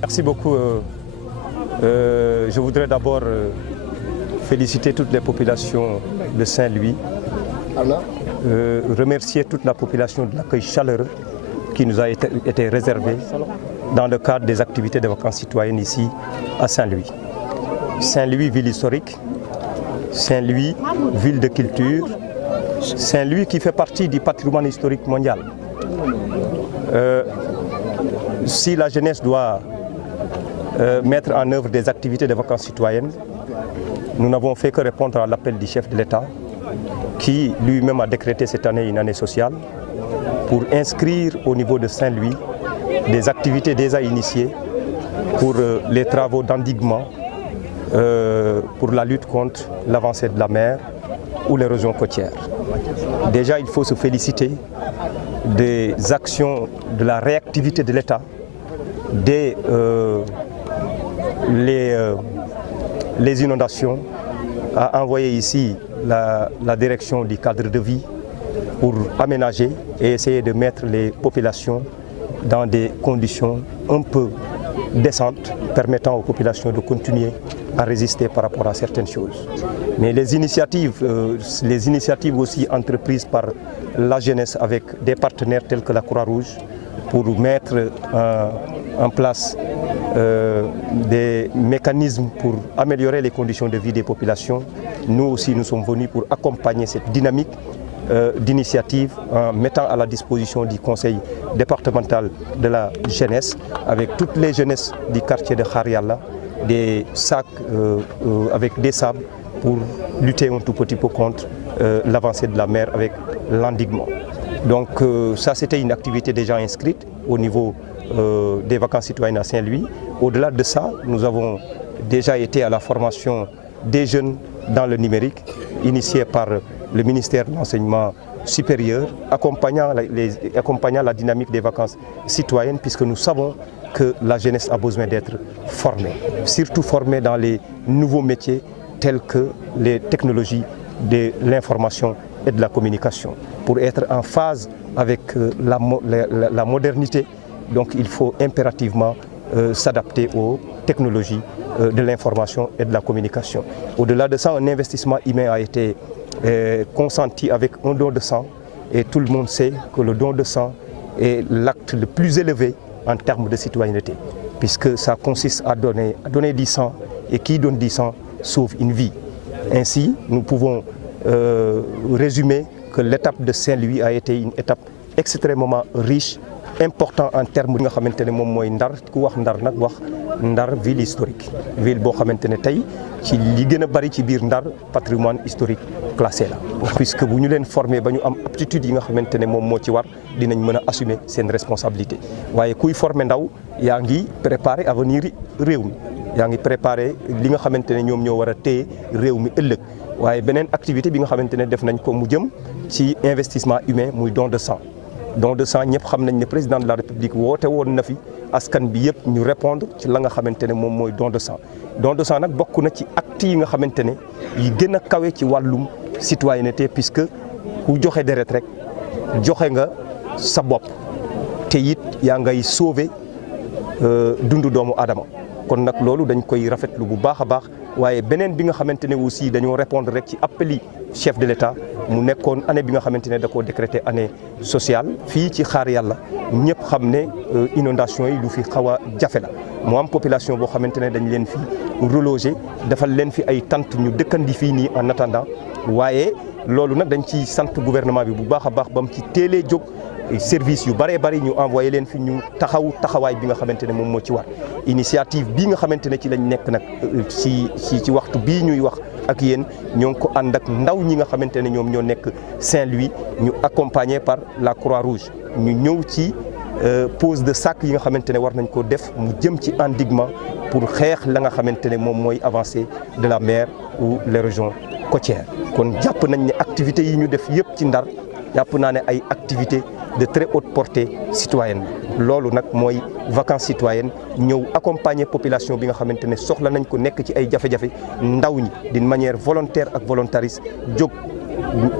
Merci beaucoup. Je voudrais d'abord féliciter toutes les populations de Saint-Louis, remercier toute la population de l'accueil chaleureux qui nous a été réservé dans le cadre des activités de vacances citoyennes ici à Saint-Louis. Saint-Louis, ville historique, Saint-Louis, ville de culture, Saint-Louis qui fait partie du patrimoine historique mondial. Si la jeunesse doit mettre en œuvre des activités de vacances citoyennes, nous n'avons fait que répondre à l'appel du chef de l'État qui lui-même a décrété cette année une année sociale pour inscrire au niveau de Saint-Louis des activités déjà initiées pour les travaux d'endiguement, pour la lutte contre l'avancée de la mer ou l'érosion côtière. Déjà, il faut se féliciter des actions de la réactivité de l'État, dès les inondations, a envoyé ici la direction du cadre de vie pour aménager et essayer de mettre les populations dans des conditions un peu décentes, permettant aux populations de continuer à résister par rapport à certaines choses. Mais les initiatives aussi entreprises par la jeunesse avec des partenaires tels que la Croix-Rouge pour mettre en place des mécanismes pour améliorer les conditions de vie des populations. Nous aussi, nous sommes venus pour accompagner cette dynamique d'initiative en mettant à la disposition du conseil départemental de la jeunesse, avec toutes les jeunesses du quartier de Khar Yalla, des sacs avec des sables pour lutter un tout petit peu contre l'avancée de la mer avec l'endiguement. Donc ça, c'était une activité déjà inscrite au niveau des vacances citoyennes à Saint-Louis. Au-delà de ça, nous avons déjà été à la formation des jeunes dans le numérique, initiée par le ministère de l'Enseignement supérieur, accompagnant la dynamique des vacances citoyennes, puisque nous savons que la jeunesse a besoin d'être formée, surtout formée dans les nouveaux métiers tels que les technologies de l'information et de la communication. Pour être en phase avec la modernité, donc il faut impérativement s'adapter aux technologies de l'information et de la communication. Au-delà de ça, un investissement humain a été consenti avec un don de sang, et tout le monde sait que le don de sang est l'acte le plus élevé en termes de citoyenneté, puisque ça consiste à donner du sang, et qui donne du sang sauve une vie. Ainsi, nous pouvons résumer que l'étape de Saint-Louis a été une étape extrêmement riche, important en termes de nga xamante ne moom mooy Ndar ku wax Ndar nag wax Ndar ville historique, ville boo xamante ne tey ci li gën a bari ci biir Ndar patrimoine historique classé la. Puisque bu ñu leen formé ba ñu am aptitude yi nga xamante ne moom moo ci war, dinañ mën a assumer seen responsabilité. Waaye kuy formé ndaw yaa ngi préparé avenir réew mi, yaa ngi préparé li nga xamante ne ñoom ñoo war a téye réew mi ëllëg. Waaye beneen activité bi nga xamante ne def nañ ko mu jëm ci investissement humain muy don de sang. Don de sang ñëpp xam nañ ne président de la république woote woon na fi askan bi yëpp ñu répondre ci la nga xamante ne moom mooy don de sang. Don de sang nag bokk na ci acte yi nga xamante ne yi gën a kawe ci wàllum citoyenneté, puisque ku joxe deret rek joxe nga sa bopp te it yaa ngay sauver dundu doomu aadama. Kon nag loolu dañ koy rafetlu bu baax a baax. Waaye beneen bi nga xamante ne aussi dañoo répondre rek ci appeli chef de l'État mu nekkoon année bi nga xamante ne da koo décrété année sociale fii ci Khar Yalla. Ñëpp xam ne inondation yi lu fi xaw a jafe la, mu am population boo xamante ne dañ leen fi reloger, defal leen fi ay tentes ñu dëkkandi fii nii en attendant. Waaye loolu nag dañ ci sant gouvernement bi bu baax a baax ba mu ci teelee jóg. Service yu bëree bëri ñu envoyé leen fi ñu taxawaay bi nga xamante ne moom moo ci war. Initiative bii nga xamante ne ci lañ nekk nag ci waxtu bii ñuy wax ak yéen ñoo ngi ko ànd ak ndaw ñi nga xamante ne ñoom ñoo nekk Saint-Louis, ñu accompagné par la Croix-Rouge. ñu ñëw ci pose de sac yi nga xamante ne war nañ ko def mu jëm ci endiguement pour xeex la nga xamante ne moom mooy avancée de la mer ou l'érosion côtière. Kon jàpp nañ ne activités yi ñu def yëpp ci Ndar jàpp naa ne ay activités de très haute portée citoyenne. Loolu nag mooy vacances citoyennes, ñëw accompagner population bi nga xamante ne soxla nañ ko nekk ci ay jafe-jafe, ndaw ñi d'une manière volontaire ak volontariste jóg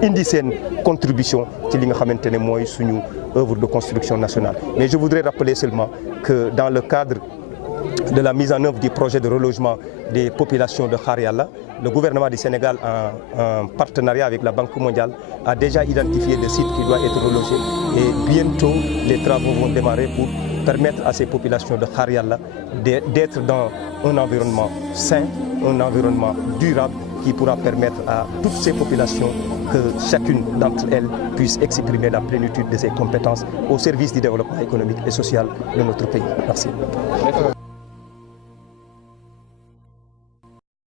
indi seen contribution ci li nga xamante ne mooy suñu œuvre de construction nationale. Mais je voudrais rappeler seulement que dans le cadre de la mise en œuvre du projet de relogement des populations de Khar Yalla, le gouvernement du Sénégal, en partenariat avec la Banque mondiale, a déjà identifié des sites qui doivent être relogés et bientôt les travaux vont démarrer pour permettre à ces populations de Khar Yalla d'être dans un environnement sain, un environnement durable qui pourra permettre à toutes ces populations que chacune d'entre elles puisse exprimer la plénitude de ses compétences au service du développement économique et social de notre pays. Merci.